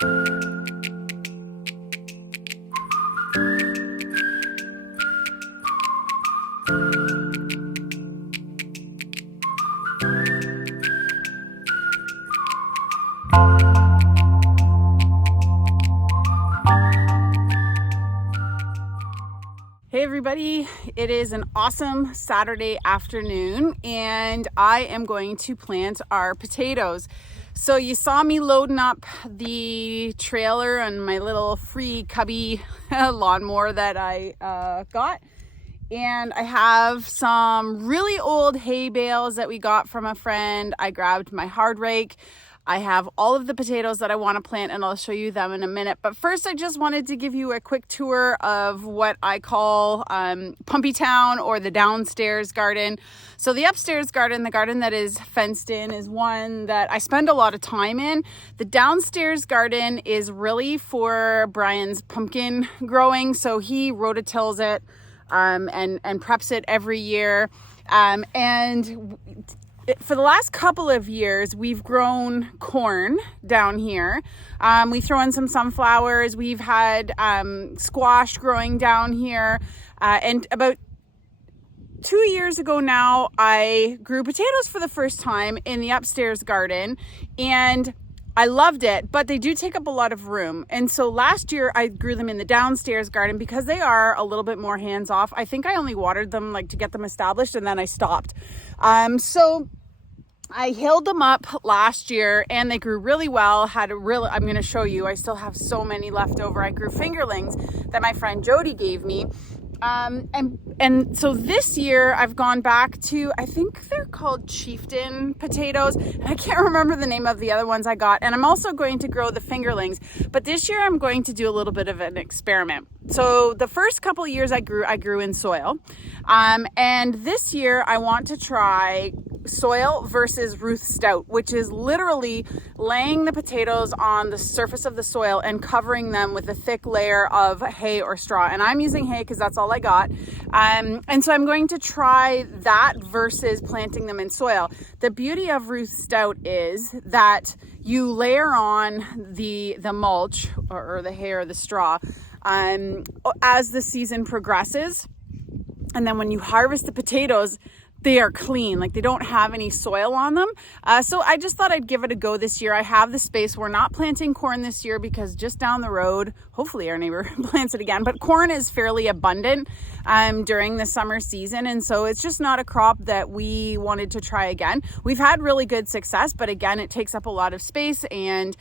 Hey everybody, it is an awesome Saturday afternoon and I am going to plant our potatoes. So you saw me loading up the trailer and my little free cubby lawnmower that I got. And I have some really old hay bales that we got from a friend. I grabbed my hard rake. I have all of the potatoes that I want to plant and I'll show you them in a minute. But first, I just wanted to give you a quick tour of what I call Pumpy Town, or the downstairs garden. So the upstairs garden, the garden that is fenced in, is one that I spend a lot of time in. The downstairs garden is really for Brian's pumpkin growing. So he rototills it and preps it every year. For the last couple of years, we've grown corn down here. We throw in some sunflowers. We've had squash growing down here. And about 2 years ago now, I grew potatoes for the first time in the upstairs garden. And I loved it, but they do take up a lot of room. And so last year I grew them in the downstairs garden because they are a little bit more hands-off. I think I only watered them to get them established, and then I stopped. So I hilled them up last year and they grew really well. I'm going to show you, I still have so many left over. I grew fingerlings that my friend Jody gave me. And so this year I've gone back to, I think they're called Chieftain potatoes. And I can't remember the name of the other ones I got. And I'm also going to grow the fingerlings, but this year I'm going to do a little bit of an experiment. So the first couple of years I grew in soil. And this year I want to try soil versus Ruth Stout, which is literally laying the potatoes on the surface of the soil and covering them with a thick layer of hay or straw. And I'm using hay because that's all I got. And so I'm going to try that versus planting them in soil. The beauty of Ruth Stout is that you layer on the mulch or the hay or the straw as the season progresses. And then when you harvest the potatoes, they are clean, they don't have any soil on them. So I just thought I'd give it a go this year. I have the space. We're not planting corn this year because just down the road, hopefully our neighbor plants it again, but corn is fairly abundant during the summer season. And so it's just not a crop that we wanted to try again. We've had really good success, but again, it takes up a lot of space. And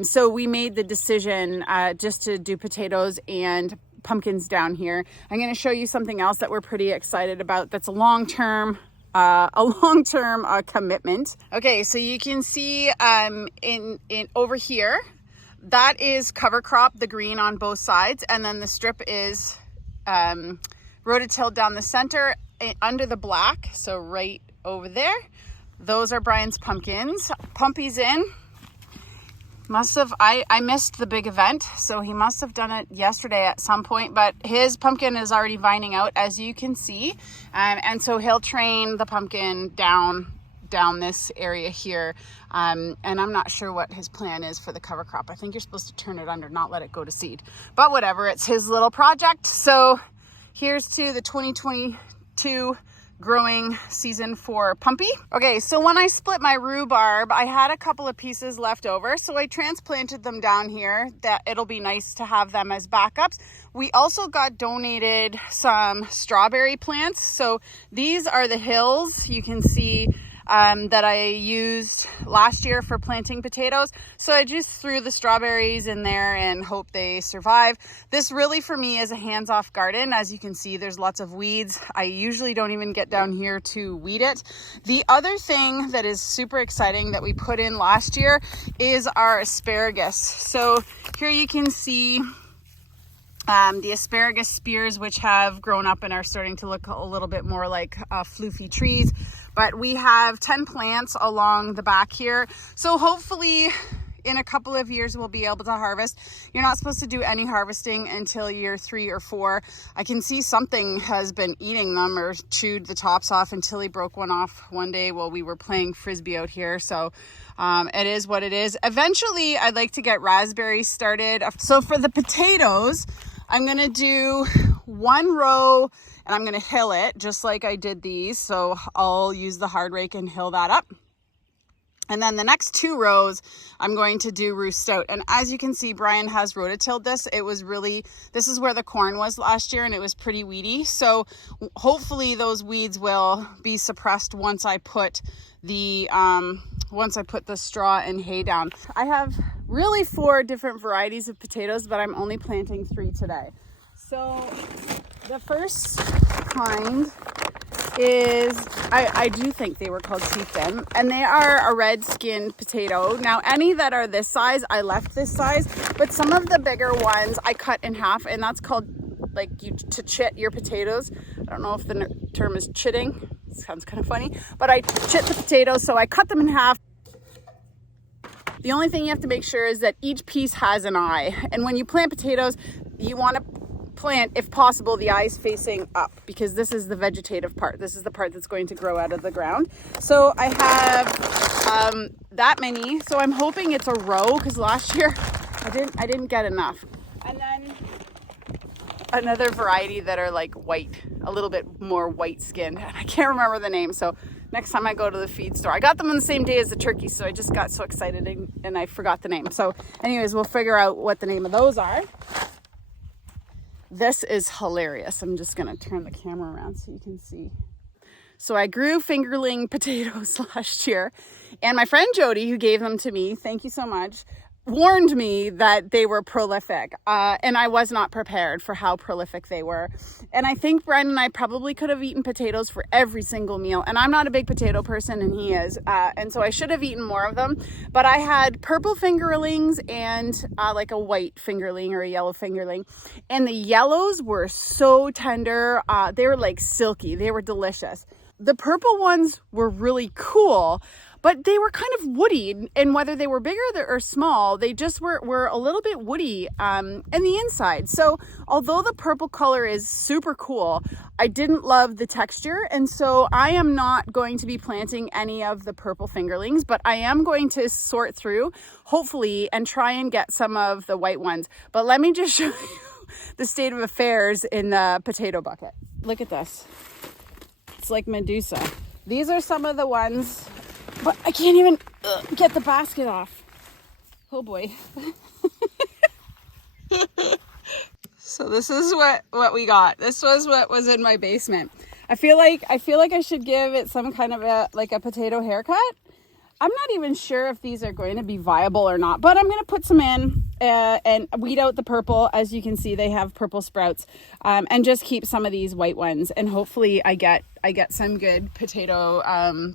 so we made the decision just to do potatoes and pumpkins down here. I'm going to show you something else that we're pretty excited about. That's a long-term commitment. Okay, so you can see in over here, that is cover crop, the green on both sides, and then the strip is rototilled down the center under the black. So right over there, those are Brian's pumpkins. Pumpy's in. I missed the big event, so he must have done it yesterday at some point, but his pumpkin is already vining out, as you can see. And so he'll train the pumpkin down this area here. And I'm not sure what his plan is for the cover crop. I think you're supposed to turn it under, not let it go to seed. But whatever, it's his little project. So here's to the 2022 growing season for Pumpy. Okay, so when I split my rhubarb, I had a couple of pieces left over, so I transplanted them down here. That it'll be nice to have them as backups. We also got donated some strawberry plants. So these are the hills you can see that I used last year for planting potatoes. So I just threw the strawberries in there and hope they survive. This really for me is a hands-off garden. As you can see, there's lots of weeds. I usually don't even get down here to weed it. The other thing that is super exciting that we put in last year is our asparagus. So here you can see the asparagus spears, which have grown up and are starting to look a little bit more like floofy trees. But we have 10 plants along the back here. So hopefully in a couple of years we'll be able to harvest. You're not supposed to do any harvesting until year 3 or 4. I can see something has been eating them or chewed the tops off, until he broke one off one day while we were playing frisbee out here. So it is what it is. Eventually I'd like to get raspberries started. So for the potatoes, I'm going to do 1 row and I'm going to hill it just like I did these. So I'll use the hard rake and hill that up. And then the next 2 rows, I'm going to do Ruth Stout. And as you can see, Brian has rototilled this. This is where the corn was last year, and it was pretty weedy. So hopefully those weeds will be suppressed once I put the straw and hay down. I have really 4 different varieties of potatoes, but I'm only planting 3 today. So the first kind is, I do think they were called chieftain, and they are a red skinned potato. Now any that are this size, I left this size, but some of the bigger ones I cut in half, and that's called to chit your potatoes. I don't know if the term is chitting. It sounds kind of funny, but I chit the potatoes, so I cut them in half. The only thing you have to make sure is that each piece has an eye, and when you plant potatoes, you want to plant, if possible, the eyes facing up, because this is the vegetative part. This is the part that's going to grow out of the ground. So I have that many. So I'm hoping it's a row, because last year I didn't get enough. And then another variety that are like white, a little bit more white skinned. I can't remember the name. So next time I go to the feed store, I got them on the same day as the turkeys. So I just got so excited and I forgot the name. So anyways, we'll figure out what the name of those are. This is hilarious. I'm just going to turn the camera around so you can see. So I grew fingerling potatoes last year, and my friend Jody, who gave them to me, thank you so much, warned me that they were prolific, and I was not prepared for how prolific they were. And I think Brian and I probably could have eaten potatoes for every single meal, and I'm not a big potato person, and he is, and so I should have eaten more of them. But I had purple fingerlings and like a white fingerling or a yellow fingerling, and the yellows were so tender. They were like silky. They were delicious. The purple ones were really cool, but they were kind of woody, and whether they were bigger or small, they just were a little bit woody in the inside. So although the purple color is super cool, I didn't love the texture, and so I am not going to be planting any of the purple fingerlings, but I am going to sort through, hopefully, and try and get some of the white ones. But let me just show you the state of affairs in the potato bucket. Look at this. It's like Medusa. These are some of the ones, but I can't even get the basket off. Oh boy. So this is what we got. This was what was in my basement. I feel like I should give it some kind of a potato haircut. I'm not even sure if these are going to be viable or not, but I'm going to put some in and weed out the purple. As you can see, they have purple sprouts, and just keep some of these white ones. And hopefully I get some good potato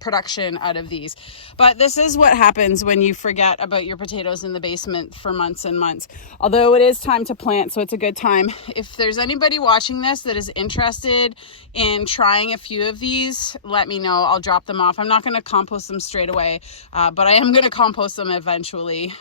production out of these. But this is what happens when you forget about your potatoes in the basement for months and months. Although it is time to plant, so it's a good time. If there's anybody watching this that is interested in trying a few of these, let me know. I'll drop them off. I'm not going to compost them straight away, but I am going to compost them eventually.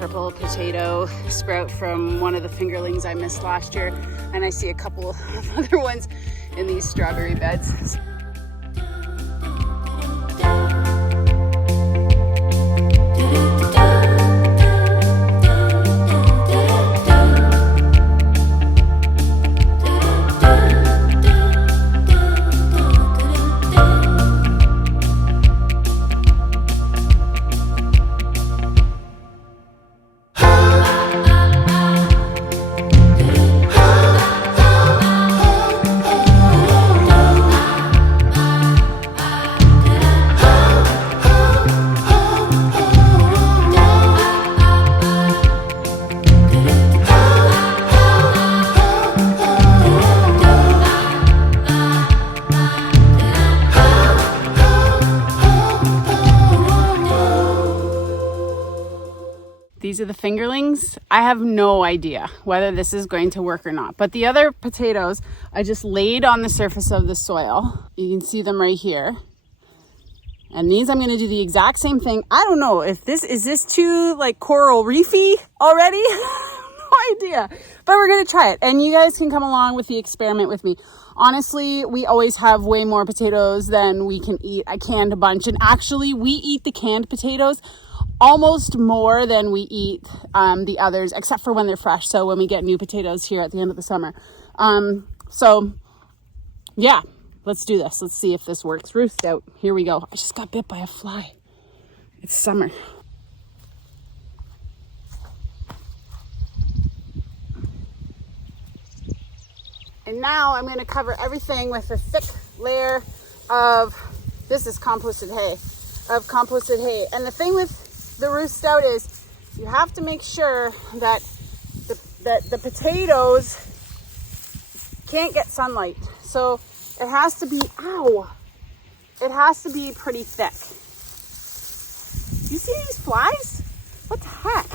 Purple potato sprout from one of the fingerlings I missed last year, and I see a couple of other ones in these strawberry beds. the fingerlings, I have no idea whether this is going to work or not. But the other potatoes I just laid on the surface of the soil. You can see them right here. And these I'm going to do the exact same thing. I don't know if this is too like coral reefy already? No idea. But we're going to try it. And you guys can come along with the experiment with me. Honestly, we always have way more potatoes than we can eat. I canned a bunch. And actually, we eat the canned potatoes almost more than we eat the others, except for when they're fresh. So when we get new potatoes here at the end of the summer. So yeah, let's do this. Let's see if this works. Ruth Stout, here we go. I just got bit by a fly. It's summer. And now I'm going to cover everything with a thick layer of, this is composted hay, And the thing with the Ruth Stout is you have to make sure that the potatoes can't get sunlight. So it has to be, it has to be pretty thick. You see these flies? What the heck?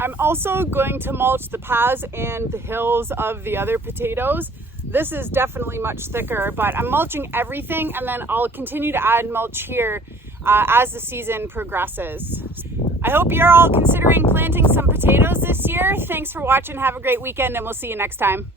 I'm also going to mulch the paths and the hills of the other potatoes. This is definitely much thicker, but I'm mulching everything, and then I'll continue to add mulch here as the season progresses. I hope you're all considering planting some potatoes this year. Thanks for watching. Have a great weekend, and we'll see you next time.